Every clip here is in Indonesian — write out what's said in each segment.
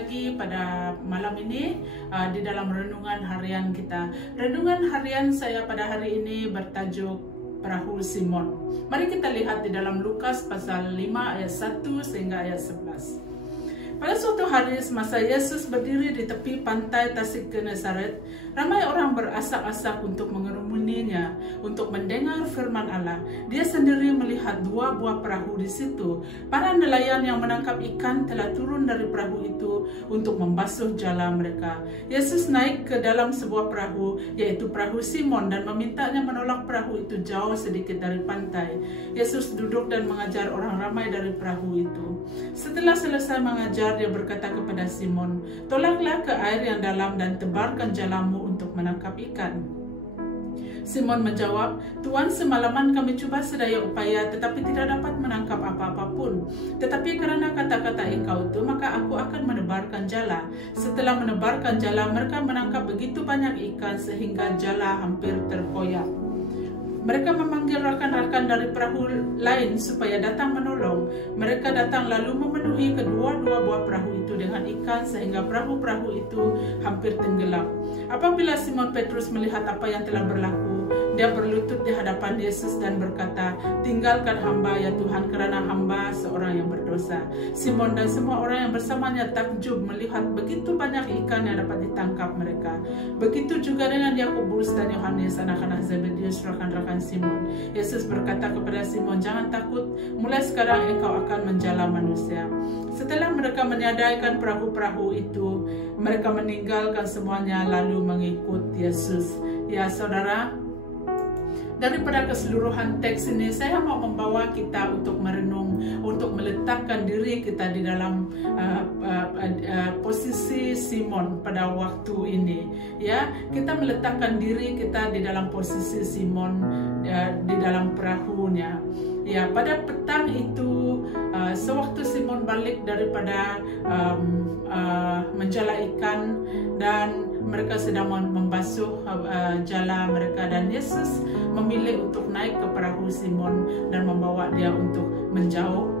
lagi pada malam ini di dalam renungan harian kita. Renungan harian saya pada hari ini bertajuk Perahu Simon. Mari kita lihat di dalam Lukas pasal 5 ayat 1 sehingga ayat 11. Pada suatu hari semasa Yesus berdiri di tepi pantai Tasik Genesaret, ramai orang berasak-asak untuk mengerumuninya, untuk mendengar firman Allah. Dia sendiri melihat dua buah perahu di situ. Para nelayan yang menangkap ikan telah turun dari perahu itu untuk membasuh jala mereka. Yesus naik ke dalam sebuah perahu, yaitu perahu Simon, dan memintanya menolak perahu itu jauh sedikit dari pantai. Yesus duduk dan mengajar orang ramai dari perahu itu. Setelah selesai mengajar, dia berkata kepada Simon, "Tolaklah ke air yang dalam dan tebarkan jalamu untuk menangkap ikan." Simon menjawab, "Tuan, semalaman kami coba sedaya upaya, tetapi tidak dapat menangkap apa-apa pun. Tetapi karena kata-kata engkau itu, maka aku akan menebarkan jala." Setelah menebarkan jala, mereka menangkap begitu banyak ikan sehingga jala hampir terkoyak. Mereka memanggil rakan-rakan dari perahu lain supaya datang menolong. Mereka datang lalu memenuhi kedua-dua buah perahu itu dengan ikan sehingga perahu-perahu itu hampir tenggelam. Apabila Simon Petrus melihat apa yang telah berlaku, dia berlutut di hadapan Yesus dan berkata, "Tinggalkan hamba ya Tuhan, karena hamba seorang yang berdosa." Simon dan semua orang yang bersamanya takjub melihat begitu banyak ikan yang dapat ditangkap mereka. Begitu juga dengan Yakobus dan Yohanes, anak-anak Zebedius, rakan-rakan Simon. Yesus berkata kepada Simon, "Jangan takut, mulai sekarang engkau akan menjala manusia." Setelah mereka meniadakan perahu-perahu itu, mereka meninggalkan semuanya lalu mengikut Yesus. Ya saudara, daripada keseluruhan teks ini, saya mau membawa kita untuk merenung, untuk meletakkan diri kita di dalam posisi Simon pada waktu ini. Ya, kita meletakkan diri kita di dalam posisi Simon di dalam perahunya. Ya, pada petang itu, sewaktu Simon balik daripada menjala ikan dan mereka sedang membasuh jala mereka, dan Yesus memilih untuk naik ke perahu Simon dan membawa dia untuk menjauh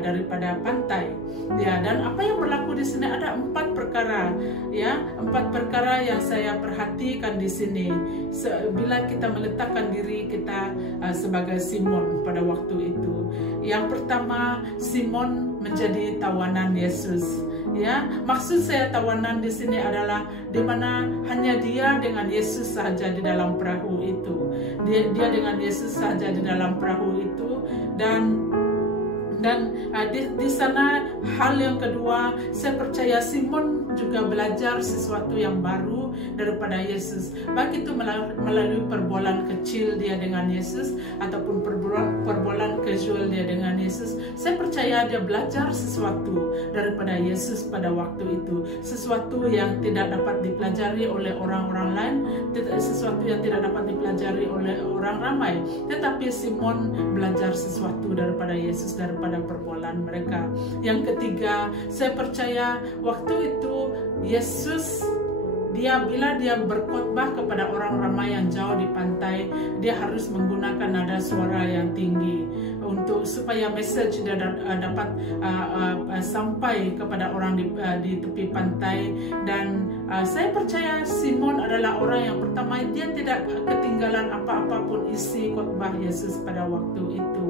daripada pantai. Ya, dan apa yang berlaku di sini ada 4 perkara. Ya, 4 perkara yang saya perhatikan di sini. Bila kita meletakkan diri kita sebagai Simon pada waktu itu. Yang pertama, Simon menjadi tawanan Yesus. Ya, maksud saya tawanan di sini adalah di mana hanya dia dengan Yesus saja di dalam perahu itu. Dia dengan Yesus saja di dalam perahu itu, dan di sana hal yang kedua, saya percaya Simon juga belajar sesuatu yang baru daripada Yesus. Baik itu melalui perbualan kecil dia dengan Yesus ataupun perbualan casual dia dengan Yesus. Saya percaya dia belajar sesuatu daripada Yesus pada waktu itu. Sesuatu yang tidak dapat dipelajari oleh orang-orang lain, sesuatu yang tidak dapat dipelajari oleh orang ramai. Tetapi Simon belajar sesuatu daripada Yesus, daripada perbualan mereka. Yang ketiga, saya percaya waktu itu Yesus, bila dia berkhotbah kepada orang ramai yang jauh di pantai, dia harus menggunakan nada suara yang tinggi untuk supaya message dia dapat sampai kepada orang di tepi pantai. Dan saya percaya Simon adalah orang yang pertama, dia tidak ketinggalan apa-apa pun isi khotbah Yesus pada waktu itu.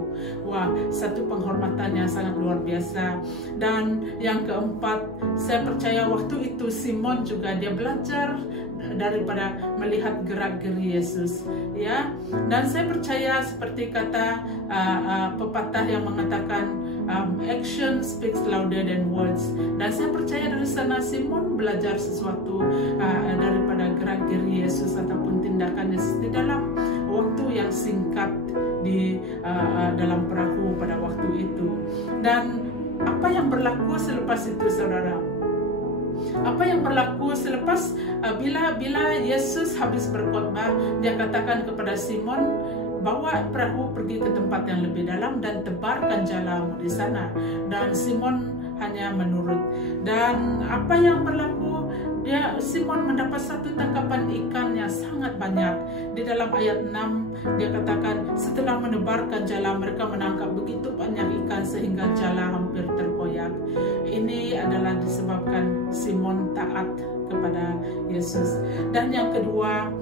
Wah, satu penghormatan yang sangat luar biasa. Dan yang keempat, saya percaya waktu itu Simon juga dia belajar daripada melihat gerak-geri Yesus, ya. Dan saya percaya seperti kata pepatah yang mengatakan action speaks louder than words. Dan saya percaya dari sana Simon belajar sesuatu daripada gerak-geri Yesus ataupun tindakan Yesus di dalam waktu yang singkat di dalam perahu pada waktu itu. Dan apa yang berlaku selepas itu, saudara? Apa yang berlaku selepas bila Yesus habis berkhotbah, dia katakan kepada Simon, "Bawa perahu pergi ke tempat yang lebih dalam dan tebarkan jalamu di sana." Dan Simon hanya menurut. Dan apa yang berlaku? Simon mendapat satu tangkapan ikan yang sangat banyak. Di dalam ayat 6 dia katakan, setelah menebarkan jala mereka menangkap begitu banyak ikan sehingga jala hampir terkoyak. Ini adalah disebabkan Simon taat kepada Yesus. Dan yang kedua,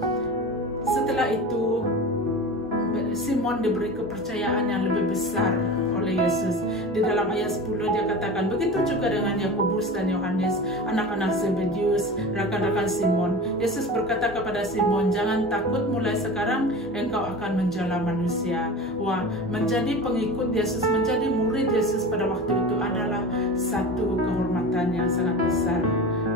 setelah itu Simon diberi kepercayaan yang lebih besar oleh Yesus. Di dalam ayat 10 dia katakan, begitu juga dengan Yakobus dan Yohanes, anak-anak Zebedius, rekan-rekan Simon. Yesus berkata kepada Simon, jangan takut, mulai sekarang engkau akan menjala manusia. Wah, menjadi pengikut Yesus, menjadi murid Yesus pada waktu itu adalah satu kehormatan yang sangat besar.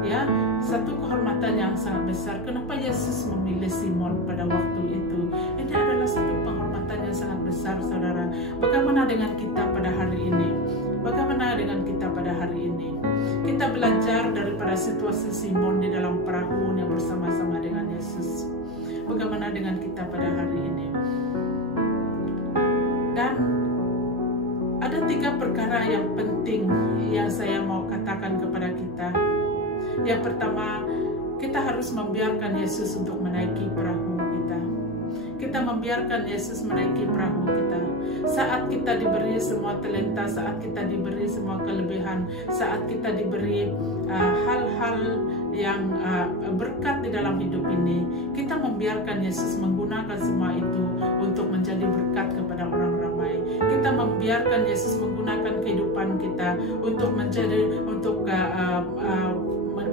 Ya, satu kehormatan yang sangat besar. Kenapa Yesus memilih Simon pada waktu itu? Ini adalah satu penghormatan yang sangat besar, saudara. Bagaimana dengan kita pada hari ini? Bagaimana dengan kita pada hari ini? Kita belajar daripada situasi Simon di dalam perahu yang bersama-sama dengan Yesus. Bagaimana dengan kita pada hari ini? Dan ada 3 perkara yang penting yang saya mau katakan kepada kita. Yang pertama, kita harus membiarkan Yesus untuk menaiki perahu kita. Kita membiarkan Yesus menaiki perahu kita. Saat kita diberi semua talenta, saat kita diberi semua kelebihan, saat kita diberi hal-hal yang berkat di dalam hidup ini, kita membiarkan Yesus menggunakan semua itu untuk menjadi berkat kepada orang ramai. Kita membiarkan Yesus menggunakan kehidupan kita untuk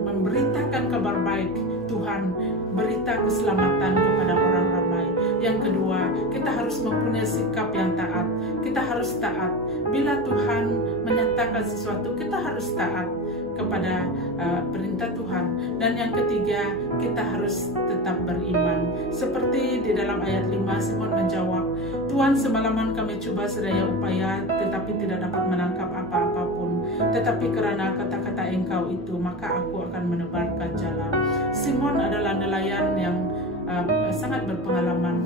memberitakan kabar baik Tuhan, berita keselamatan kepada orang ramai. Yang kedua, kita harus mempunyai sikap yang taat. Kita harus taat. Bila Tuhan menyatakan sesuatu, kita harus taat kepada perintah Tuhan. Dan yang ketiga, kita harus tetap beriman. Seperti di dalam ayat 5, Simon menjawab, Tuhan, semalaman kami coba sedaya upaya, tetapi tidak dapat menangkap apa-apapun. Tetapi karena kata-kata engkau itu, maka aku akan menebarkan jala. Simon adalah nelayan yang sangat berpengalaman.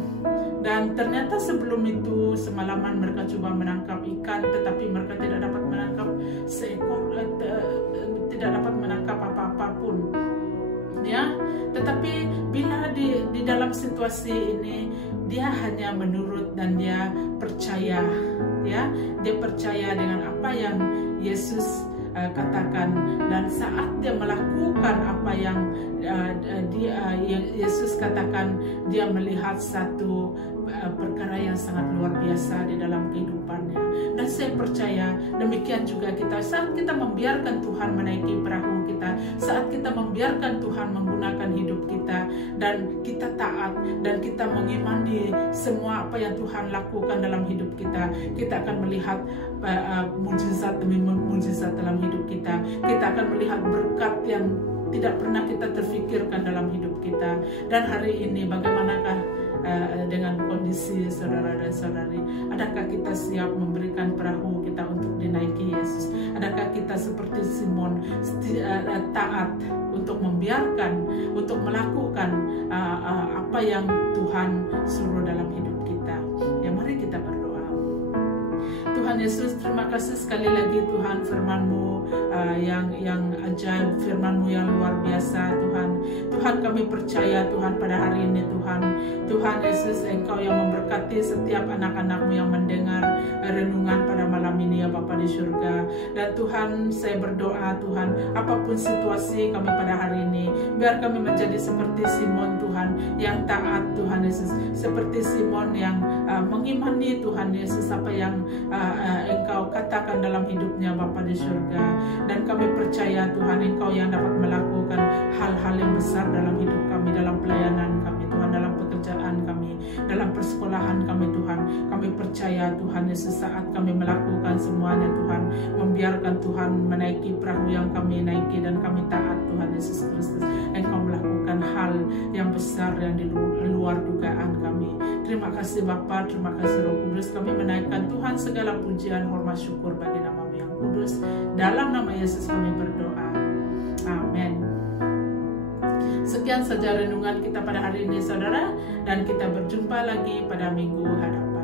Dan ternyata sebelum itu, semalaman mereka coba menangkap ikan, tetapi mereka tidak dapat menangkap tidak dapat menangkap apa-apapun. Ya, tetapi bila di dalam situasi ini dia hanya menurut dan dia percaya, ya, dia percaya dengan apa yang Yesus katakan, dan saat dia melakukan apa yang Yesus katakan, dia melihat satu perkara yang sangat luar biasa di dalam kehidupannya. Dan saya percaya demikian juga kita, saat kita membiarkan Tuhan menaiki perahu kita, saat kita membiarkan Tuhan menggunakan hidup kita, dan kita taat dan kita mengimani semua apa yang Tuhan lakukan dalam hidup kita, kita akan melihat mujizat demi mujizat dalam hidup kita. Kita akan melihat berkat yang tidak pernah kita terfikirkan dalam hidup kita. Dan hari ini bagaimanakah dengan kondisi saudara dan saudari? Adakah kita siap memberikan perahu kita untuk dinaiki Yesus? Adakah kita seperti Simon taat untuk membiarkan, untuk melakukan apa yang Tuhan suruh dalam hidup kita? Ya, mari kita berdoa. Tuhan Yesus, terima kasih sekali lagi Tuhan, firman-Mu yang ajaib, firman-Mu yang luar biasa Tuhan. Tuhan, kami percaya Tuhan pada hari ini Tuhan Yesus, Engkau yang memberkati setiap anak-anak-Mu yang mendengar renungan pada malam ini ya Bapa di surga. Dan Tuhan, saya berdoa Tuhan, apapun situasi kami pada hari ini, biar kami menjadi seperti Simon Tuhan, yang taat Tuhan Yesus, seperti Simon yang mengimani Tuhan Yesus apa yang Engkau katakan dalam hidupnya Bapa di surga. Dan kami percaya Tuhan, Engkau yang dapat melakukan hal-hal yang besar dalam hidup kami, dalam pelayanan kami Tuhan, dalam pekerjaan kami, dalam persekolahan kami Tuhan. Kami percaya Tuhan Yesus, saat kami melakukan semuanya Tuhan, membiarkan Tuhan menaiki perahu yang kami naiki, dan kami taat Tuhan Yesus Kristus, Engkau melakukan hal yang besar yang di luar dugaan kami. Terima kasih Bapa, terima kasih Roh Kudus. Kami menaikkan Tuhan segala pujian, hormat, syukur bagi nama-Mu yang kudus. Dalam nama Yesus kami berdoa. Amin. Sekian saja renungan kita pada hari ini saudara, dan kita berjumpa lagi pada minggu hadapan.